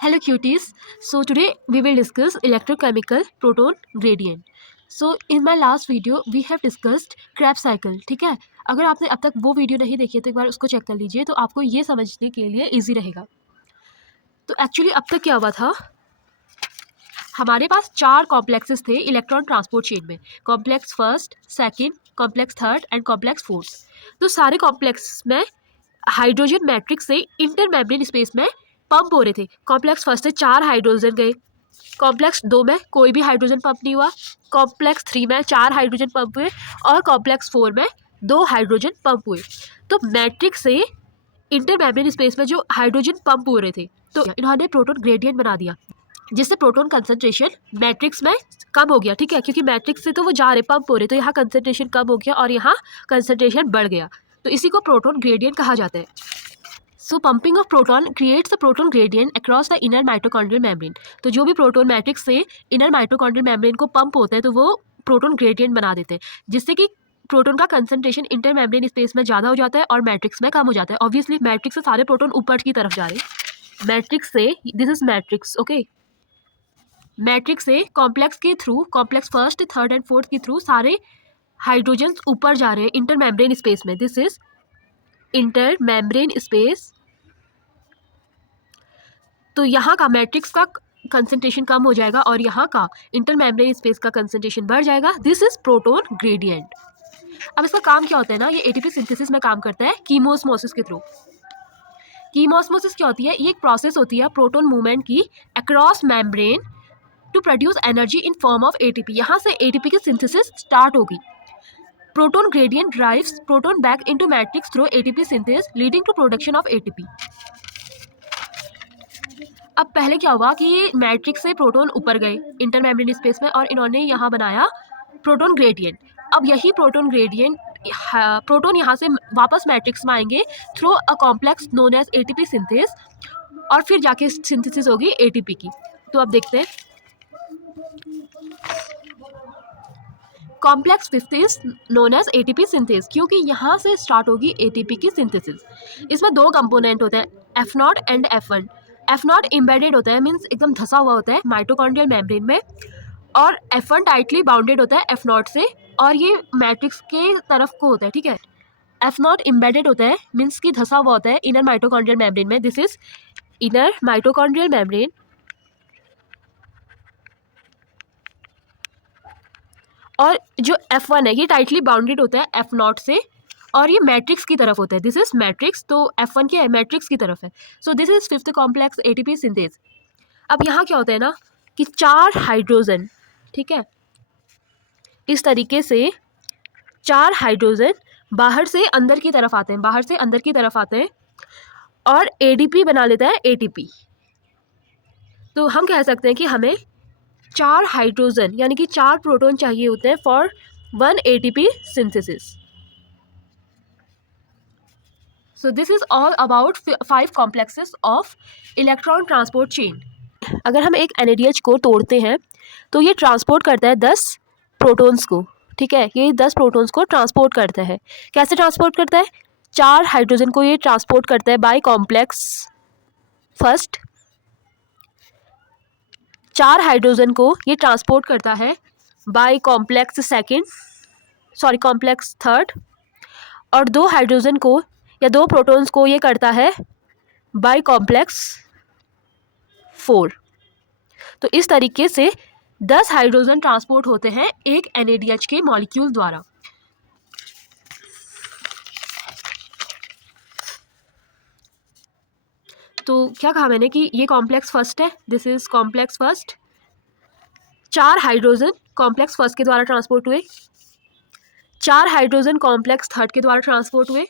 Hello cuties. So today we will discuss electrochemical proton gradient. So in my last video we have discussed Krebs cycle. ठीक है, अगर आपने अब तक वो वीडियो नहीं देखी है तो एक बार उसको चेक कर लीजिए, तो आपको ये समझने के लिए इजी रहेगा. तो एक्चुअली अब तक क्या हुआ था, हमारे पास 4 कॉम्प्लेक्सेस थे इलेक्ट्रॉन ट्रांसपोर्ट चेन में. Complex first, second, complex third and complex fourth. तो सारे कॉम्प्लेक्स में हाइड्रोजन मैट्रिक्स से इंटर मेम्ब्रेन स्पेस में पंप हो रहे थे. कॉम्प्लेक्स फर्स्ट से 4 हाइड्रोजन गए, कॉम्प्लेक्स 2 में कोई भी हाइड्रोजन पंप नहीं हुआ, कॉम्प्लेक्स 3 में 4 हाइड्रोजन पंप हुए और कॉम्प्लेक्स 4 में 2 हाइड्रोजन पंप हुए. तो मैट्रिक्स से इंटर मेम्ब्रेन स्पेस में जो हाइड्रोजन पंप हो रहे थे, तो इन्होंने प्रोटोन ग्रेडियंट बना दिया, जिससे प्रोटोन कंसंट्रेशन मैट्रिक्स में कम हो गया. ठीक है, क्योंकि मैट्रिक्स से तो वो जा रहे पंप हो रहे, तो यहाँ कंसंट्रेशन कम हो गया और यहाँ कंसंट्रेशन बढ़ गया. तो इसी को प्रोटोन ग्रेडियंट कहा जाता है. So pumping of proton creates the proton gradient across the inner mitochondrial membrane. तो जो भी प्रोटोन मैट्रिक्स से इनर माइटोकॉन्ड्रियल मेम्ब्रेन को पंप होता है, तो वो प्रोटोन ग्रेडियंट बना देते हैं, जिससे कि प्रोटोन का कंसंट्रेशन इंटर मेम्ब्रेन स्पेस में ज़्यादा हो जाता है और मैट्रिक्स में कम हो जाता है. ऑब्वियसली मैट्रिक्स से सारे प्रोटोन ऊपर की तरफ जा रहे हैं. मैट्रिक्स से, this is matrix, okay. Matrix से कॉम्प्लेक्स के through, complex first, third and fourth के थ्रू सारे हाइड्रोजन्स ऊपर जा रहे हैं इंटर मेम्ब्रेन स्पेस में. This is inter membrane space. तो यहाँ का मैट्रिक्स का कंसंट्रेशन कम हो जाएगा और यहाँ का इंटर मेम्ब्रेन स्पेस का कंसंट्रेशन बढ़ जाएगा. This is proton gradient. अब इसका काम क्या होता है ना, ये एटीपी सिंथेसिस में काम करता है कीमोस्मोसिस के थ्रू. कीमोस्मोसिस क्या होती है, ये एक प्रोसेस होती है प्रोटोन मूवमेंट की across membrane to produce energy in form of ATP. यहाँ से एटीपी की सिंथेसिस स्टार्ट होगी. Proton gradient drives proton back into matrix through ATP synthesis leading to production of ATP. अब पहले क्या हुआ कि ये मैट्रिक्स से प्रोटोन ऊपर गए इंटर मेम्ब्रेन स्पेस में और इन्होंने यहाँ बनाया प्रोटोन ग्रेडियंट. अब यही प्रोटोन ग्रेडियंट, प्रोटोन यहाँ से वापस मैट्रिक्स में आएंगे through a complex known as ATP synthase, और फिर जाके सिंथेसिस होगी एटीपी की. तो अब देखते हैं. Complex fifth is known as ATP synthase, क्योंकि यहाँ से स्टार्ट होगी एटीपी की सिंथेसिस. इसमें 2 कंपोनेंट होते हैं, F0 and F1. F0 embedded होता है, मीन्स एकदम धसा हुआ होता है माइटोकॉन्ड्रियल मेम्ब्रेन में, और F1 टाइटली बाउंडेड होता है F0 से, और ये मैट्रिक्स के तरफ को होता है. ठीक है, F0 एम्बेडेड होता है, मीन्स कि धसा हुआ होता है इनर माइटोकॉन्ड्रियल मेम्ब्रेन में. This is inner mitochondrial membrane. और जो F1 है ये टाइटली बाउंडेड होता है F0 से, और ये मैट्रिक्स की तरफ होता है. This is matrix. तो F1 क्या है, मैट्रिक्स की तरफ है. So this is fifth complex ATP synthase. अब यहाँ क्या होता है ना कि 4 हाइड्रोजन, ठीक है, इस तरीके से 4 हाइड्रोजन बाहर से अंदर की तरफ आते हैं, बाहर से अंदर की तरफ आते हैं और एडीपी बना लेता है एटीपी. तो हम कह सकते हैं कि हमें 4 हाइड्रोजन यानी कि 4 प्रोटॉन चाहिए होते हैं for 1 ATP synthesis. So this is all about 5 complexes of electron transport chain. अगर हम एक NADH को तोड़ते हैं तो ये ट्रांसपोर्ट करता है 10 प्रोटॉन्स को. ठीक है, ये 10 प्रोटॉन्स को ट्रांसपोर्ट करता है. कैसे ट्रांसपोर्ट करता है, 4 हाइड्रोजन को ये ट्रांसपोर्ट करता है बाय कॉम्प्लेक्स फर्स्ट, 4 हाइड्रोजन को ये ट्रांसपोर्ट करता है by complex second, sorry complex third, और 2 हाइड्रोजन को या 2 प्रोटॉन्स को ये करता है बाय कॉम्प्लेक्स 4. तो इस तरीके से 10 हाइड्रोजन ट्रांसपोर्ट होते हैं एक NADH के मॉलिक्यूल द्वारा. तो क्या कहा मैंने कि ये कॉम्प्लेक्स फर्स्ट है, this is complex first. 4 hydrogen complex first के द्वारा ट्रांसपोर्ट हुए, 4 हाइड्रोजन कॉम्प्लेक्स थर्ड के द्वारा ट्रांसपोर्ट हुए,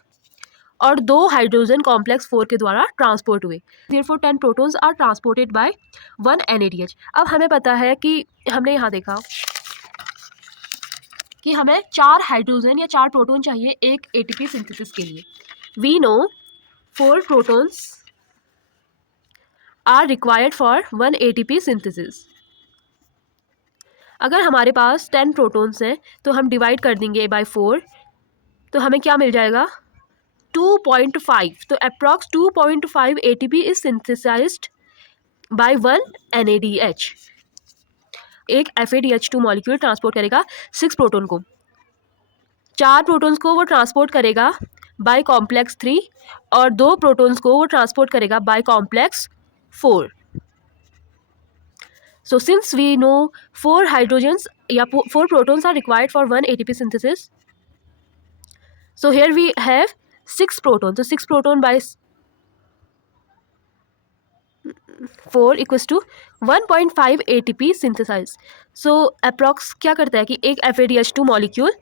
और 2 हाइड्रोजन कॉम्प्लेक्स 4 के द्वारा ट्रांसपोर्ट हुए. Therefore 10 protons are transported by 1 NADH. अब हमें पता है कि हमने यहाँ देखा कि हमें 4 हाइड्रोजन या 4 प्रोटॉन चाहिए एक एटीपी सिंथेसिस के लिए. We know 4 protons are required for 1 ATP synthesis. अगर हमारे पास 10 प्रोटॉन्स हैं तो हम डिवाइड कर देंगे बाय 4, तो हमें क्या मिल जाएगा, 2.5. तो approx 2.5 ATP is synthesised by 1 NADH। एक FADH2 मॉलिक्यूल ट्रांसपोर्ट करेगा 6 प्रोटॉन को, 4 प्रोटॉन्स को वो ट्रांसपोर्ट करेगा बाय कॉम्प्लेक्स 3 और 2 प्रोटॉन्स को वो ट्रांसपोर्ट करेगा bye complex 4। So since we know 4 hydrogens या 4 protons are required for 1 ATP synthesis, so here we have 6 protons. So 6 proton by 4 equals to 1.5 ATP synthesize. So approx क्या करता है कि एक FADH2 मॉलिक्यूल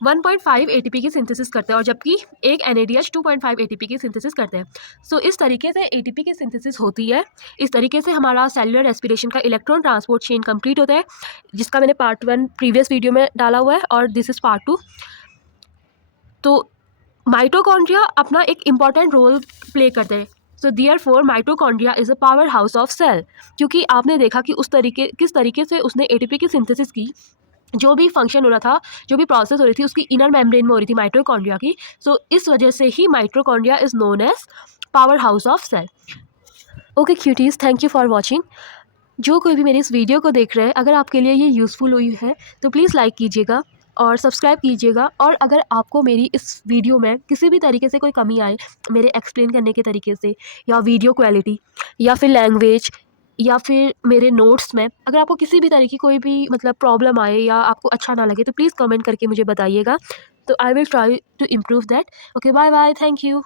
1.5 ATP की synthesis करते हैं और जबकि एक NADH 2.5 ATP की सिंथेसिस करते हैं। सो इस तरीके से ATP की सिंथेसिस होती है। इस तरीके से हमारा सेलुलर रेस्पिरेशन का इलेक्ट्रॉन ट्रांसपोर्ट चेन कंप्लीट होता है, जिसका मैंने पार्ट 1 प्रीवियस वीडियो में डाला हुआ है और दिस इज़ पार्ट 2। तो माइटोकॉन्ड्रिया अपना एक इम्पॉर्टेंट रोल प्ले करते हैं। So therefore mitochondria is a power house of cell, क्योंकि आपने देखा कि किस तरीके से उसने ATP की सिंथेसिस की। जो भी फंक्शन हो रहा था, जो भी प्रोसेस हो रही थी, उसकी इनर मेम्ब्रेन में हो रही थी माइटोकॉन्ड्रिया की। सो इस वजह से ही mitochondria is known as power house of cell. Okay cuties, thank you for watching. जो कोई भी मेरी इस वीडियो को देख रहे हैं, अगर आपके लिए ये यूज़फुल हुई है तो प्लीज़ लाइक कीजिएगा और सब्सक्राइब कीजिएगा। और अगर आपको मेरी इस वीडियो में किसी भी तरीके से कोई कमी आए, मेरे एक्सप्लेन करने के तरीके से या वीडियो क्वालिटी या फिर लैंग्वेज या फिर मेरे नोट्स में, अगर आपको किसी भी तरह की कोई भी मतलब प्रॉब्लम आए या आपको अच्छा ना लगे तो प्लीज़ कमेंट करके मुझे बताइएगा। तो I will try to improve that. Okay, bye bye, thank you.